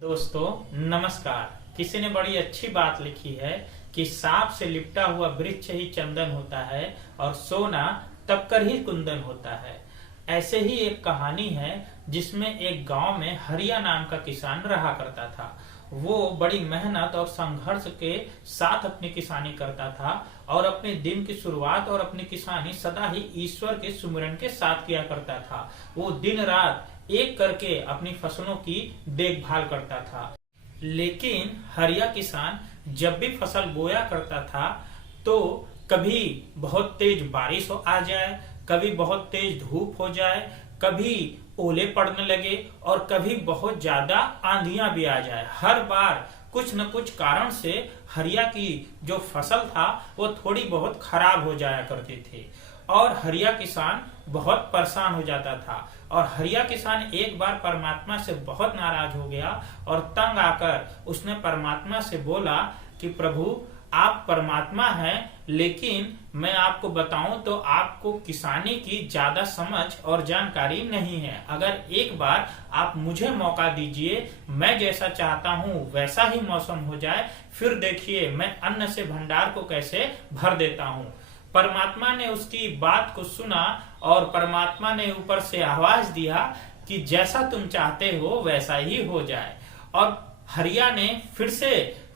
दोस्तों नमस्कार। किसी ने बड़ी अच्छी बात लिखी है कि सांप से लिपटा हुआ वृक्ष ही चंदन होता है और सोना तब कर ही कुंदन होता है। ऐसे ही एक कहानी है जिसमें एक गांव में हरिया नाम का किसान रहा करता था। वो बड़ी मेहनत और संघर्ष के साथ अपनी किसानी करता था और अपने दिन की शुरुआत और अपनी किसानी सदा ही ईश्वर के सुमिरन के साथ किया करता था। वो दिन रात एक करके अपनी फसलों की देखभाल करता था। लेकिन हरिया किसान जब भी फसल बोया करता था तो कभी बहुत तेज बारिश आ जाए, कभी बहुत तेज धूप हो जाए, कभी ओले पड़ने लगे और कभी बहुत ज्यादा आंधियां भी आ जाए। हर बार कुछ न कुछ कारण से हरिया की जो फसल था वो थोड़ी बहुत खराब हो जाया करती थी और हरिया किसान बहुत परेशान हो जाता था। और हरिया किसान एक बार परमात्मा से बहुत नाराज हो गया और तंग आकर उसने परमात्मा से बोला कि प्रभु आप परमात्मा हैं, लेकिन मैं आपको बताऊं तो आपको किसानी की ज्यादा समझ और जानकारी नहीं है। अगर एक बार आप मुझे मौका दीजिए, मैं जैसा चाहता हूं वैसा ही मौसम हो जाए, फिर देखिए मैं अन्न से भंडार को कैसे भर देता हूं। परमात्मा ने उसकी बात को सुना और परमात्मा ने ऊपर से आवाज दिया कि जैसा तुम चाहते हो वैसा ही हो जाए। और हरिया ने फिर से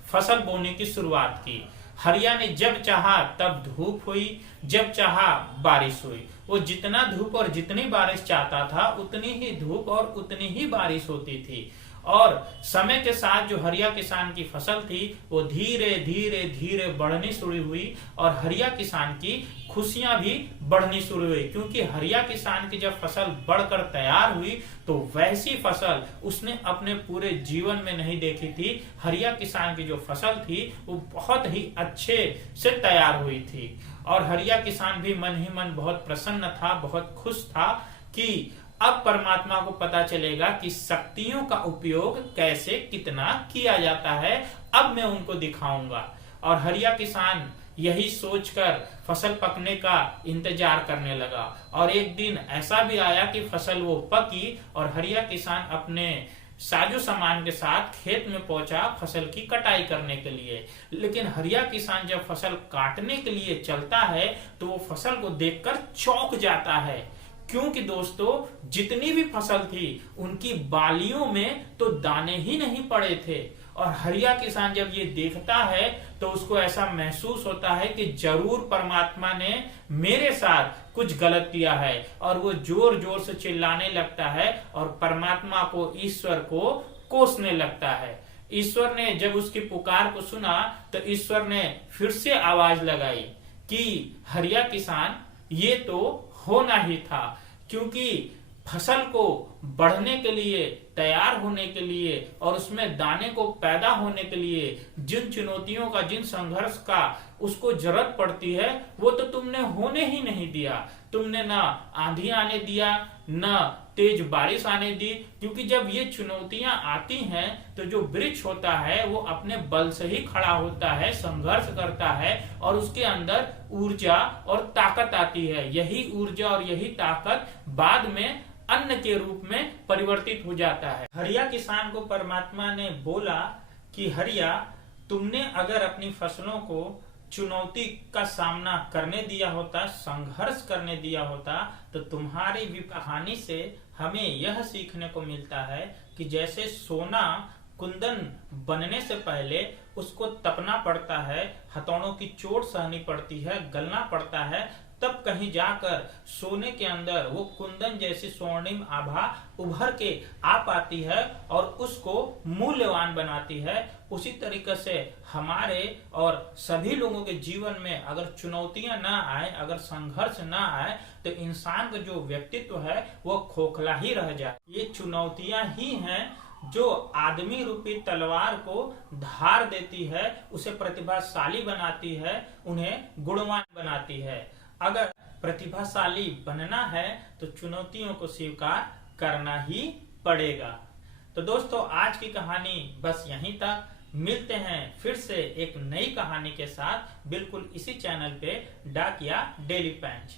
फसल बोने की शुरुआत की। हरिया ने जब चाहा तब धूप हुई, जब चाहा बारिश हुई। वो जितना धूप और जितनी बारिश चाहता था उतनी ही धूप और उतनी ही बारिश होती थी। और समय के साथ जो हरिया किसान की फसल थी वो धीरे धीरे धीरे बढ़नी शुरू हुई और हरिया किसान की खुशियां भी बढ़नी शुरू हुई, क्योंकि हरिया किसान की जब फसल बढ़कर तैयार हुई तो वैसी फसल उसने अपने पूरे जीवन में नहीं देखी थी। हरिया किसान की जो फसल थी वो बहुत ही अच्छे से तैयार हुई थी और हरिया किसान भी मन ही मन बहुत प्रसन्न था, बहुत खुश था कि अब परमात्मा को पता चलेगा कि शक्तियों का उपयोग कैसे कितना किया जाता है, अब मैं उनको दिखाऊंगा। और हरिया किसान यही सोचकर फसल पकने का इंतजार करने लगा और एक दिन ऐसा भी आया कि फसल वो पकी और हरिया किसान अपने साजो सामान के साथ खेत में पहुंचा फसल की कटाई करने के लिए। लेकिन हरिया किसान जब फसल काटने के लिए चलता है तो वो फसल को देखकर चौंक जाता है, क्योंकि दोस्तों जितनी भी फसल थी उनकी बालियों में तो दाने ही नहीं पड़े थे। और हरिया किसान जब ये देखता है तो उसको ऐसा महसूस होता है कि जरूर परमात्मा ने मेरे साथ कुछ गलत किया है और वो जोर जोर से चिल्लाने लगता है और परमात्मा को, ईश्वर को कोसने लगता है। ईश्वर ने जब उसकी पुकार को सुना तो ईश्वर ने फिर से आवाज लगाई कि हरिया किसान ये तो होना ही था, क्योंकि फसल को बढ़ने के लिए, तैयार होने के लिए और उसमें दाने को पैदा होने के लिए जिन चुनौतियों का, जिन संघर्ष का उसको जरूरत पड़ती है वो तो तुमने होने ही नहीं दिया। तुमने ना आंधी आने दिया, ना तेज बारिश आने दी, क्योंकि जब ये चुनौतियां आती हैं तो जो वृक्ष होता है वो अपने बल से ही खड़ा होता है, संघर्ष करता है और उसके अंदर ऊर्जा और ताकत आती है। यही ऊर्जा और यही ताकत बाद में अन्न के रूप में परिवर्तित हो जाता है। हरिया किसान को परमात्मा ने बोला कि हरिया, तुमने अगर अपनी फसलों को चुनौती का सामना करने दिया होता, संघर्ष करने दिया होता, तो तुम्हारी भी कहानी से हमें यह सीखने को मिलता है कि जैसे सोना कुंदन बनने से पहले उसको तपना पड़ता है, हथौड़ों की चोट सहनी पड़ती है, गलना पड़ता है, तब कहीं जाकर सोने के अंदर वो कुंदन जैसी स्वर्णिम आभा उभर के आ पाती है और उसको मूल्यवान बनाती है। उसी तरीके से हमारे और सभी लोगों के जीवन में अगर चुनौतियां ना आए, अगर संघर्ष ना आए, तो इंसान का जो व्यक्तित्व है वो खोखला ही रह जाए। ये चुनौतियां ही हैं जो आदमी रूपी तलवार को धार देती है, उसे प्रतिभाशाली बनाती है, उन्हें गुणवान बनाती है। अगर प्रतिभाशाली बनना है तो चुनौतियों को स्वीकार करना ही पड़ेगा। तो दोस्तों आज की कहानी बस यहीं तक। मिलते हैं फिर से एक नई कहानी के साथ, बिल्कुल इसी चैनल पे, डाकिया डेली पंच।